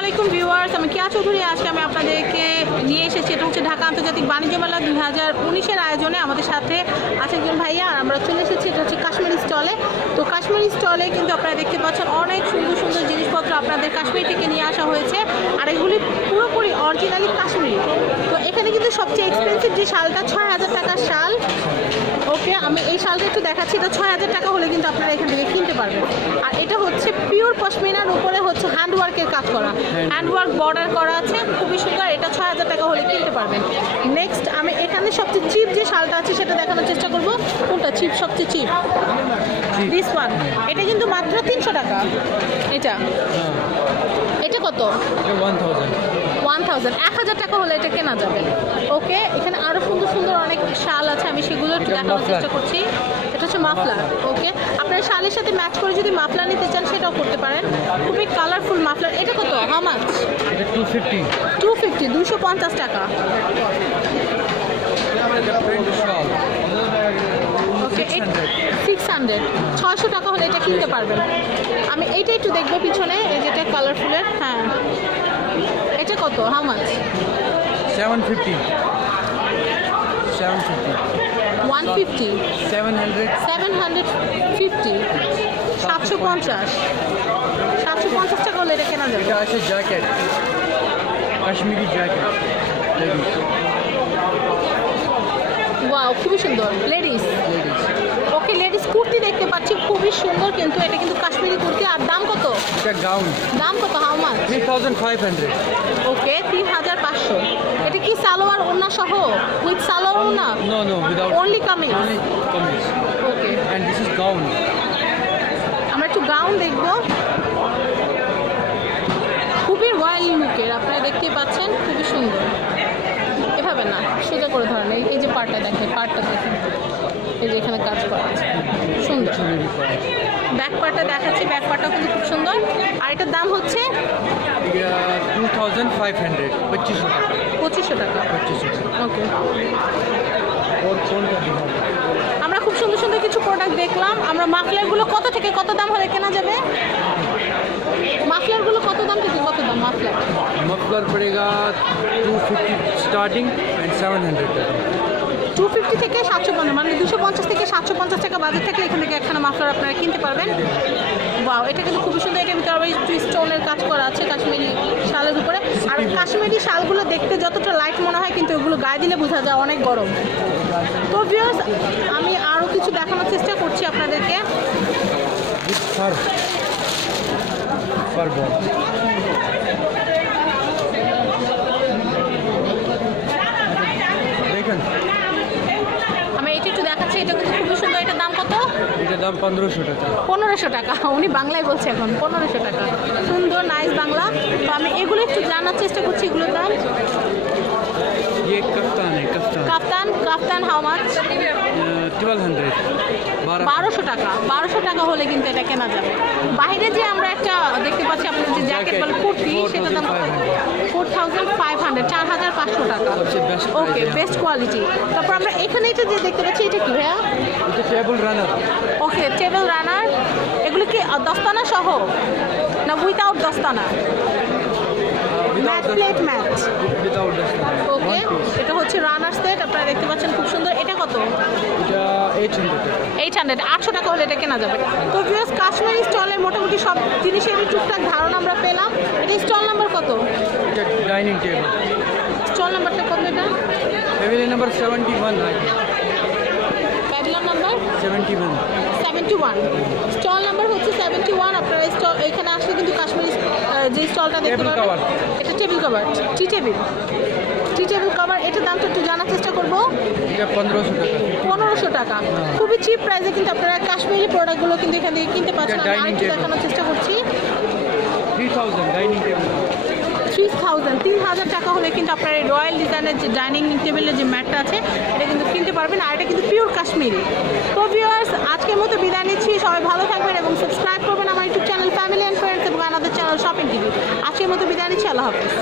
আলাইকুম ভিউয়ার্স, আমি কিয়া চৌধুরী। আজকে আমি আপনাদেরকে নিয়ে এসেছি, এটা হচ্ছে ঢাকা আন্তর্জাতিক বাণিজ্য মেলা 2019-এর আয়োজনে। আমাদের সাথে আছে একজন ভাইয়া, আর আমরা চলে এসেছি এটা হচ্ছে কাশ্মীরি স্টলে। তো কাশ্মীরি স্টলে কিন্তু আপনারা দেখতে পাচ্ছেন অনেক সুন্দর সুন্দর জিনিসপত্র আপনাদের কাশ্মীর থেকে নিয়ে আসা হয়েছে, আর এগুলি পুরোপুরি অরিজিনালি কাশ্মীরি। তো এখানে কিন্তু সবচেয়ে এক্সপেন্সিভ যে শালটা 6000 টাকার শাল। ওকে, আমি এই শালটা একটু দেখাচ্ছি। এটা 6000 টাকা হলে কিন্তু আপনারা এখান থেকে কিনতে পারবেন। আর এটা হচ্ছে পিওর পশমিনার উপরে হচ্ছে হ্যান্ডওয়ার্কের কাজ করা, হ্যান্ডওয়ার্ক বর্ডার করা আছে, খুবই সুন্দর। এটা 6000 টাকা হলে কিনতে পারবেন। নেক্সট আমি এখানে সবচেয়ে চিপ যে শালটা আছে সেটা দেখানোর চেষ্টা করব। কোনটা চিপ? সবচেয়ে চিপ দিস ওয়ান। এটা কিন্তু মাত্র 300 টাকা। এটা কত? 1000 টাকা হলে এটা কেনা যাবে। ওকে, এখানে আরও সুন্দর সুন্দর অনেক শাল আছে, আমি সেগুলো একটু দেখানোর চেষ্টা করছি। এটা হচ্ছে মাফলার। ওকে, আপনার শালের সাথে ম্যাচ করে যদি মাফলার নিতে চান সেটাও করতে পারেন। খুবই কালারফুল মাফলার। এটা কত? How much? 250 250 টাকা। ওকে, 600 600 টাকা হলে এটা কিনতে পারবেন। আমি এইটা একটু দেখবো পিছনে, এই যেটা কালারফুলের। হ্যাঁ, এটা কত? How much? 750 150 750 750 টাকা হলে এটা কেনা যাবে। এটা আছে জ্যাকেট, কাশ্মীরি জ্যাকেট। ওয়াও, খুবই সুন্দর। লেডিস। ওকে, লেডিস কুর্তি দেখতে পাচ্ছি, খুবই সুন্দর, কিন্তু এটা কিন্তু কাশ্মীরি কুর্তি। আর দাম কত? এটা গাউন। দাম কত? How much? 3500। ওকে, 3500। এটা কি সালোয়ার ওড়না সহ? উইথ সালোয়ার ওড়না? No, without. Only kameez? Only kameez. Okay, And this is gown. আমরা একটু গাউন দেখবো। খুবই রয়্যাল লুকের, আপনারা দেখতে পাচ্ছেন, খুবই সুন্দর। এভাবে না, সোজা করে ধরেন। এই যে পার্টটা দেখেন, এই যে এখানে কাজ করা আছে, সুন্দর। ব্যাক পার্টটা দেখাচ্ছি, ব্যাক পার্টটা কিন্তু খুব সুন্দর। আর এটার দাম হচ্ছে 2500 2500 টাকা। 2500 ওকে, और কোনটা দিবেন? আমরা খুব সুন্দর সুন্দর কিছু প্রোডাক্ট দেখলাম। আমরা মাফলারগুলো কত থেকে কত দাম হলে কেনা যাবে? মাফলারগুলো কত দাম থেকে কত দাম? मफलर पड़ेगा 250 स्टार्टिंग एंड 700 तक। 250 থেকে 750, মানে 250 থেকে 750 টাকা বাজেট থাকলে এখান থেকে একখানা মাফলার আপনারা কিনতে পারবেন। ওয়াও, এটা কিন্তু খুবই সুন্দর। এটার ভিতরে আবার একটু স্টোনের কাজ করা আছে কাশ্মীরি শালের উপরে। আর কাশ্মীরি শালগুলো দেখতে যতটা লাইট মনে হয়, কিন্তু ওগুলো গায়ে দিলে বোঝা যায় অনেক গরম। তো ভিউয়ার্স, আমি আরও কিছু দেখানোর চেষ্টা করছি আপনাদেরকে। फर बॉल দেখেন, আমি এটা একটু দেখাচ্ছি। এটা কিন্তু খুবই সুন্দর। এটার দাম কত? এটার দাম 1500 টাকা। 1500 টাকা। উনি বাংলায় বলছে এখন। 1500 টাকা। সুন্দর, নাইস বাংলা। তো আমি এগুলো একটু জানার চেষ্টা করছি এগুলোর দাম। ये कफ्तान है, কাফতান হাউ মাচ? 1200 1200 টাকা। 1200 টাকা হলে কিন্তু এটা কেনা যাবে। বাইরে যে আমরা একটা দেখতে পাচ্ছি আপনার যে জ্যাকেট বা কুর্তি, সেটার দাম 4500 4500 টাকা। ওকে, বেস্ট কোয়ালিটি। তারপর আমরা এখানে এটা যে দেখতে পাচ্ছি, এটা কি ভাইয়া? এটা টেবল রানার। ওকে, টেবল রানার। এগুলো কি দস্তানা সহ না উইথাউট দস্তানা? Mat plate mat. Without okay, এটা হচ্ছে রানার সেট, আপনারা দেখতে পাচ্ছেন, খুব সুন্দর। এটা কত? এটা 800 টাকা। 800 টাকা হলে এটা কেনা যাবে। তো ভিউয়ার্স, কাশ্মীরি স্টলে মোটামুটি সব জিনিসের টুকটাক ধারণা আমরা পেলাম। এটা স্টল নাম্বার কত? এটা ডাইনিং টেবিল। স্টল নাম্বারটা কত? এটা প্যাভিলিয়ন নাম্বার 71 है। Pavilion number 71। স্টল নাম্বার হচ্ছে 71। আপনারা স্টল এখানে আসলে কিন্তু কাশ্মীরি যে স্টলটা দেখতে টেবিল পাবেন। কভার। এটা টেবিল কভার, টি টেবিল কভার। এটার দামটা একটু জানার চেষ্টা করবো। এটা 1500 টাকা। 1500 টাকা। খুবই চিপ প্রাইসে কিন্তু আপনারা কাশ্মীরি প্রোডাক্টগুলো কিন্তু এখান থেকে কিনতে পারছেন। আমি আরেকটু দেখানোর চেষ্টা করছি। 3000 ডাইনিং টেবিল। 3000 টাকা হলে কিন্তু আপনার এই রয়্যাল ডিজাইনের যে ডাইনিং টেবিলের যে ম্যাটটা আছে, এটা কিন্তু কিনতে পারবেন। আর এটা কিন্তু পিওর কাশ্মীরি। তো ভিউয়ার্স, আজকের মতো বিদায় নিচ্ছি। সবাই ভালো থাকবেন এবং সাবস্ক্রাইব করবেন আমার YouTube channel family and friends এবং আমাদের চ্যানেল শপিং টিভি। আজকের মতো বিদায় নিচ্ছি। আল্লাহ হাফেজ।